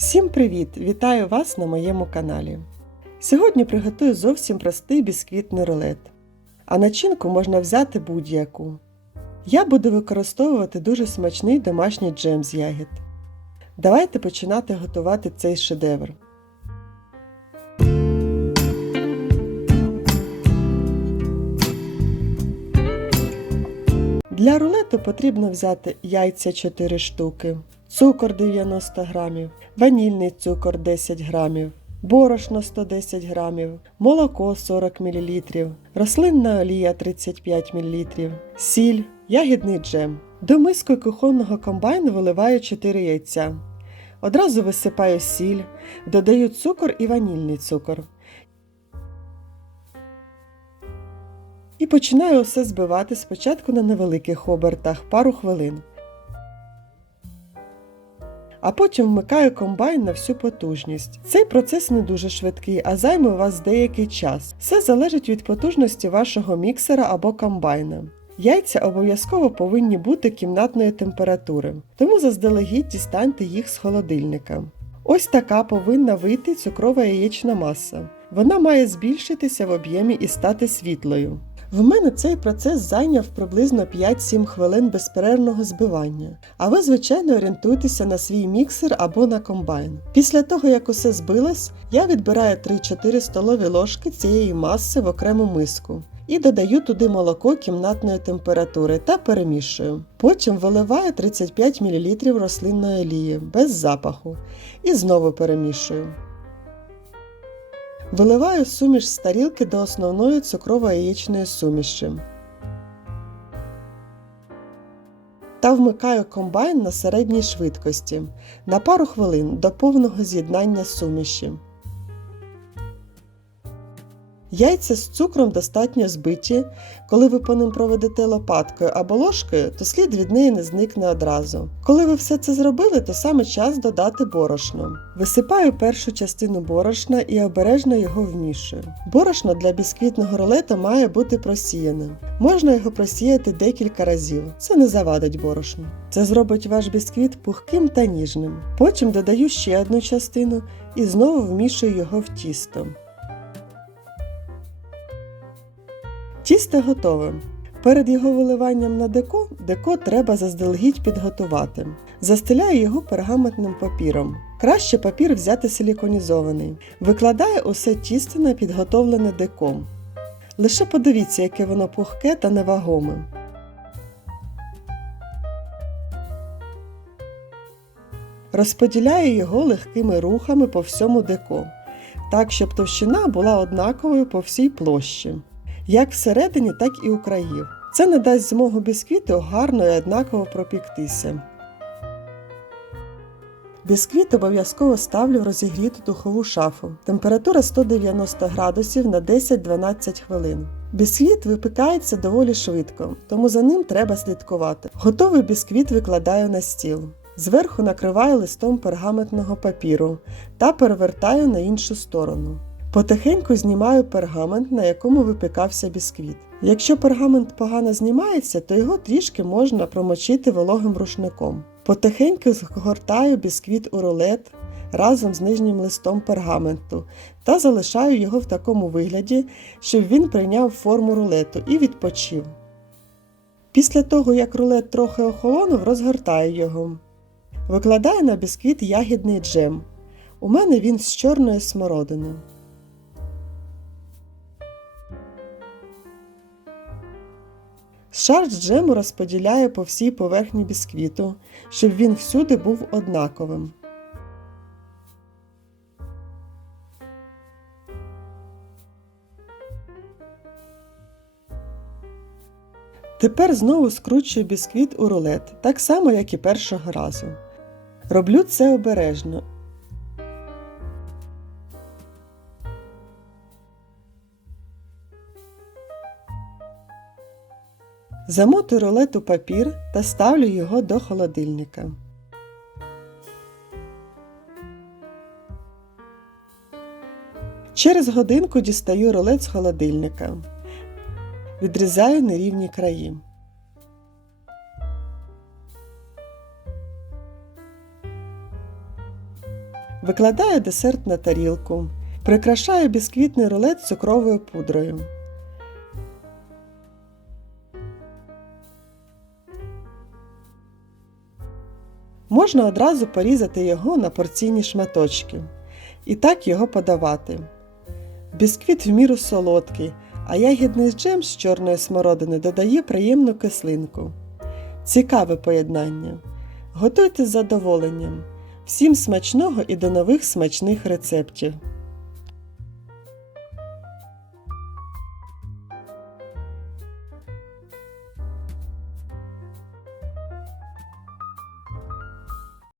Всім привіт! Вітаю вас на моєму каналі. Сьогодні приготую зовсім простий бісквітний рулет. А начинку можна взяти будь-яку. Я буду використовувати дуже смачний домашній джем з ягід. Давайте починати готувати цей шедевр. Для рулету потрібно взяти яйця 4 штуки, цукор 90 грамів, ванільний цукор 10 грамів, борошно 110 грамів, молоко 40 мл, рослинна олія 35 мл, сіль, ягідний джем. До миски кухонного комбайну виливаю 4 яйця. Одразу висипаю сіль, додаю цукор і ванільний цукор. І починаю все збивати спочатку на невеликих обертах пару хвилин. А потім вмикаю комбайн на всю потужність. Цей процес не дуже швидкий, а займе у вас деякий час. Все залежить від потужності вашого міксера або комбайна. Яйця обов'язково повинні бути кімнатної температури, тому заздалегідь дістаньте їх з холодильника. Ось така повинна вийти цукрова яєчна маса. Вона має збільшитися в об'ємі і стати світлою. В мене цей процес зайняв приблизно 5-7 хвилин безперервного збивання, а ви, звичайно, орієнтуйтеся на свій міксер або на комбайн. Після того, як усе збилось, я відбираю 3-4 столові ложки цієї маси в окрему миску. І додаю туди молоко кімнатної температури та перемішую. Потім виливаю 35 мл рослинної олії без запаху і знову перемішую. Виливаю суміш з тарілки до основної цукрово-яєчної суміші. Та вмикаю комбайн на середній швидкості на пару хвилин до повного з'єднання суміші. Яйця з цукром достатньо збиті. Коли ви по ним проведете лопаткою або ложкою, то слід від неї не зникне одразу. Коли ви все це зробили, то саме час додати борошно. Висипаю першу частину борошна і обережно його вмішую. Борошно для бісквітного рулета має бути просіяним. Можна його просіяти декілька разів, це не завадить борошну. Це зробить ваш бісквіт пухким та ніжним. Потім додаю ще одну частину і знову вмішую його в тісто. Тісто готове. Перед його виливанням на деко, деко треба заздалегідь підготувати. Застеляю його пергаментним папіром. Краще папір взяти силіконізований. Викладаю усе тісто на підготовлене деко. Лише подивіться, яке воно пухке та невагоме. Розподіляю його легкими рухами по всьому деко, так щоб товщина була однаковою по всій площі як всередині, так і у країв. Це не дасть змогу бісквіту гарно і однаково пропіктися. Бісквіт обов'язково ставлю в розігріту духову шафу. Температура 190 градусів на 10-12 хвилин. Бісквіт випікається доволі швидко, тому за ним треба слідкувати. Готовий бісквіт викладаю на стіл. Зверху накриваю листом пергаментного папіру та перевертаю на іншу сторону. Потихеньку знімаю пергамент, на якому випікався бісквіт. Якщо пергамент погано знімається, то його трішки можна промочити вологим рушником. Потихеньку згортаю бісквіт у рулет разом з нижнім листом пергаменту та залишаю його в такому вигляді, щоб він прийняв форму рулету і відпочив. Після того, як рулет трохи охолонув, розгортаю його. Викладаю на бісквіт ягідний джем. У мене він з чорної смородини. Шар джему розподіляю по всій поверхні бісквіту, щоб він всюди був однаковим. Тепер знову скручую бісквіт у рулет, так само, як і першого разу. Роблю це обережно. Замотую рулет у папір та ставлю його до холодильника. Через годинку дістаю рулет з холодильника. Відрізаю нерівні краї. Викладаю десерт на тарілку. Прикрашаю бісквітний рулет цукровою пудрою. Можна одразу порізати його на порційні шматочки і так його подавати. Бісквіт в міру солодкий, а ягідний джем з чорної смородини додає приємну кислинку. Цікаве поєднання. Готуйте з задоволенням. Всім смачного і до нових смачних рецептів!